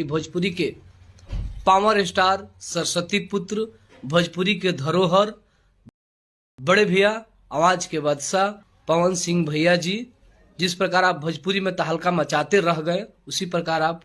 कि भोजपुरी के power star, Saraswati पुत्र, भोजपुरी के धरोहर, बड़े भैया, आवाज के बादशाह पवन सिंह भैया जी, जिस प्रकार आप भोजपुरी में तहलका मचाते रह गए, उसी प्रकार आप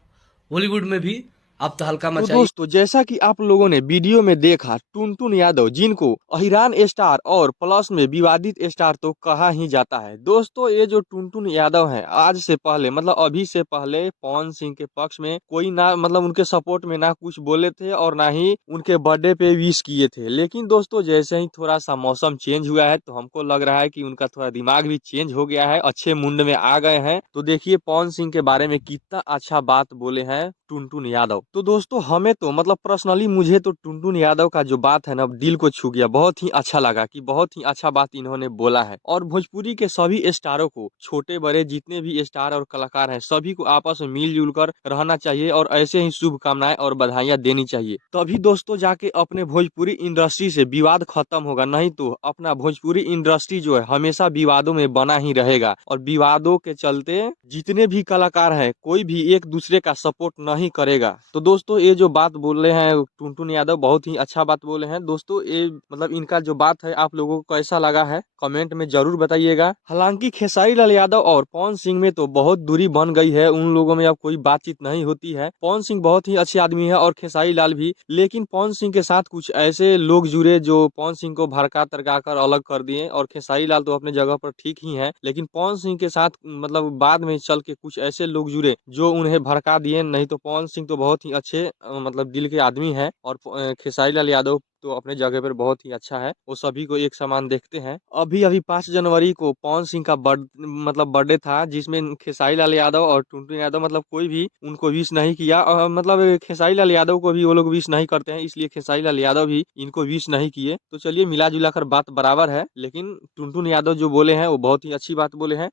बॉलीवुड में भी आप तहलका तो मचाइए। दोस्तों, जैसा कि आप लोगों ने वीडियो में देखा, टुनटुन यादव जिनको अहिरान स्टार और प्लस में विवादित स्टार तो कहा ही जाता है। दोस्तों, ये जो टुनटुन यादव हैं, आज से पहले मतलब अभी से पहले पवन सिंह के पक्ष में कोई ना मतलब उनके सपोर्ट में ना कुछ बोले थे और ना ही उनके बर्थडे पे विश किए थे। लेकिन दोस्तों, जैसे ही थोड़ा सा मौसम चेंज हुआ है तो हमको लग रहा है कि उनका थोड़ा दिमाग भी चेंज हो गया है, अच्छे मुंड में आ गए हैं। तो देखिए पवन सिंह के बारे में कितना अच्छा बात बोले हैं टुनटुन यादव। तो दोस्तों, हमें तो मतलब पर्सनली मुझे तो टुनटुन यादव का जो बात है ना, दिल को छू गया। बहुत ही अच्छा लगा कि बहुत ही अच्छा बात इन्होंने बोला है। और भोजपुरी के सभी स्टारों को, छोटे बड़े जितने भी स्टार और कलाकार हैं, सभी को आपस में मिलजुल कर रहना चाहिए और ऐसे ही शुभकामनाएं और बधाइयां देनी चाहिए। तभी दोस्तों जाके अपने भोजपुरी इंडस्ट्री से विवाद खत्म होगा, नहीं तो अपना भोजपुरी इंडस्ट्री जो है हमेशा विवादों में बना ही रहेगा। और विवादों के चलते जितने भी कलाकार हैं, कोई भी एक दूसरे का सपोर्ट नहीं करेगा। तो दोस्तों, ये जो बात बोले हैं टुनटुन यादव, बहुत ही अच्छा बात बोले हैं। दोस्तों, ये मतलब इनका जो बात है आप लोगों को कैसा लगा है कमेंट में जरूर बताइएगा। हालांकि खेसारी लाल यादव और पवन सिंह में तो बहुत दूरी बन गई है, उन लोगों में अब कोई बातचीत नहीं होती है। पवन सिंह बहुत ही अच्छे आदमी है और खेसारी लाल भी, लेकिन पवन सिंह के साथ कुछ ऐसे लोग जुड़े जो पवन सिंह को भड़का तड़का कर अलग कर दिए। और खेसारी लाल तो अपने जगह पर ठीक ही है, लेकिन पवन सिंह के साथ मतलब बाद में चल के कुछ ऐसे लोग जुड़े जो उन्हें भड़का दिए। नहीं तो पवन सिंह तो बहुत ही अच्छे मतलब दिल के आदमी है। और खेसारी लाल यादव तो अपने जगह पर बहुत ही अच्छा है, वो सभी को एक समान देखते हैं। अभी अभी 5 जनवरी को पवन सिंह का मतलब बर्थडे था, जिसमें खेसारी लाल यादव और टुनटुन यादव मतलब कोई भी उनको विश नहीं किया। मतलब खेसारी लाल यादव को भी वो लोग विश नहीं करते हैं, इसलिए खेसारी लाल यादव भी इनको विश नहीं किए। तो चलिए, मिला जुला कर बात बराबर है। लेकिन टुनटुन यादव जो बोले हैं वो बहुत ही अच्छी बात बोले हैं।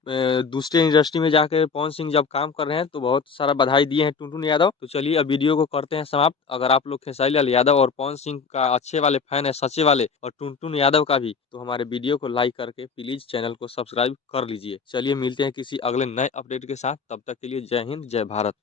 दूसरे इंडस्ट्री में जाके पवन सिंह जब काम कर रहे हैं तो बहुत सारा बधाई दिए हैं टुनटुन यादव। तो चलिए, अब वीडियो को करते हैं समाप्त। अगर आप लोग खेसारी लाल यादव और पवन सिंह का अच्छे वाले फैन है, सच्चे वाले, और टुनटुन यादव का भी, तो हमारे वीडियो को लाइक करके प्लीज चैनल को सब्सक्राइब कर लीजिए। चलिए, मिलते हैं किसी अगले नए अपडेट के साथ। तब तक के लिए जय हिंद, जय भारत।